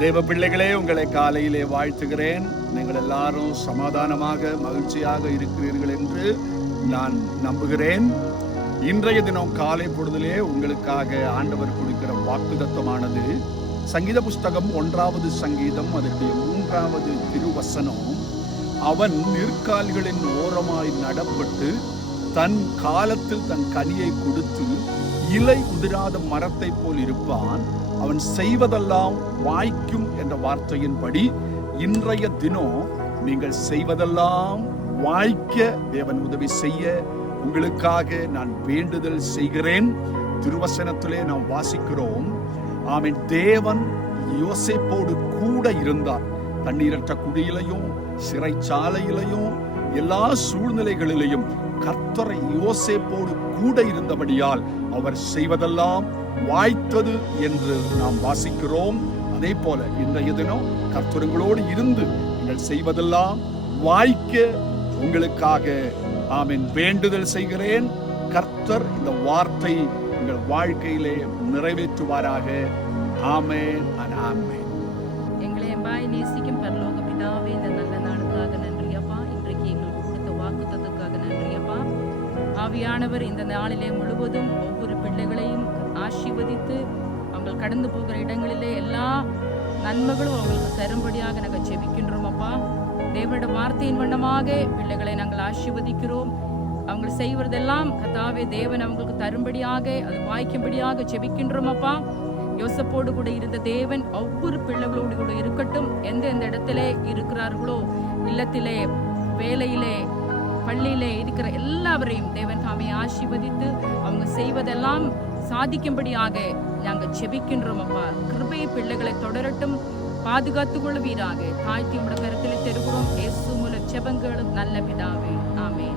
தேவ பிள்ளைகளே, உங்களை காலையிலே வாழ்த்துகிறேன். நீங்கள் எல்லாரும் சமாதானமாக மகிழ்ச்சியாக இருக்கிறீர்கள் என்று நான் நம்புகிறேன். இன்றைய தினம் காலை பொழுதிலே உங்களுக்காக ஆண்டவர் கொடுக்கிற வாக்குத்தத்தமானது சங்கீத புஸ்தகம் 1வது சங்கீதம் அதனுடைய 3வது திருவசனம். அவன் நீர்க்கால்களின் ஓரமாய் நடப்பட்டு தன் காலத்தில் தன் கனியை கொடுத்து இலை உதிராத மரத்தை போல் இருப்பான். அவன் செய்வதெல்லாம் வாய்க்கும் என்ற வார்த்தையின்படி இன்றைய தினம் நீங்கள் செய்வதெல்லாம் வாய்க்க தேவன் உதவி செய்ய உங்களுக்காக நான் வேண்டுதல் செய்கிறேன். திருவசனத்திலே நாம் வாசிக்கிறோம், ஆமென், தேவன் யோசேப்போடு கூட இருந்தார். தண்ணீரற்ற குடியிலையும் சிறைச்சாலையிலையும் எல்லா சூழ்நிலைகளிலையும் கர்த்தரை யோசேப்போடு கூட இருந்தபடியால் அவர் செய்வதெல்லாம் வாய்த்தது என்று நாம் வாசிக்கிறோம். அதே போல இன்றைய தினம் கர்த்தர்களோடு இருந்து நீங்கள் செய்வதெல்லாம் வாய்க்க உங்களுக்காக ஆமென் வேண்டுதல் செய்கிறேன். கர்த்தர் இந்த வார்த்தை உங்கள் வாழ்க்கையிலே நிறைவேற்றுவாராக. ஆமென், ஆமென். எங்களை எம்பாய் நேசிக்கும் பரலோக பிதாவே, இந்த நல்ல நாளுக்காக நன்றி அப்பா. இன்றைக்கு எங்களுக்கு கொடுத்த வாக்குத்தத்தத்துக்காக நன்றி அப்பா. ஆவியானவர் இந்த நாளிலே முழுவதும் ஒவ்வொரு பிள்ளைகளையும் ஆசீர்வதித்து அவங்க கடந்து போகிற இடங்களிலே எல்லா நன்மைகளும் அவங்களுக்கு தரும்படியாக நாங்கள் ஜெபிக்கின்றோம் அப்பா. தேவனுடைய வார்த்தையின் வண்ணமாக பிள்ளைகளை நாங்கள் ஆசீர்வதிக்கிறோம். அவங்க செய்வதெல்லாம் கர்த்தாவே தேவன் அவங்களுக்கு தரும்படியாக அது வாய்க்கும்படியாக ஜெபிக்கின்றோம் அப்பா. யோசேப்போடு கூட இருந்த தேவன் ஒவ்வொரு பிள்ளைகளோடு கூட இருக்கட்டும். எந்த இடத்திலே இருக்கிறார்களோ, இல்லத்திலே, வேலையிலே, பள்ளியிலே இருக்கிற எல்லாவரையும் தேவன் தாமே ஆசீர்வதித்து அவங்க செய்வதெல்லாம் சாதிக்கும்படியாக நாங்கள் ஜெபிக்கின்றோம் அப்பா. கிருபை பிள்ளைகளை தொடரட்டும், பாதுகாத்துக் கொள்வீராக. தாழ்த்தி உடைய கருத்திலே தருகிறோம். இயேசு மூலம் ஜெபங்களும் நல்ல பிதாவே, ஆமென்.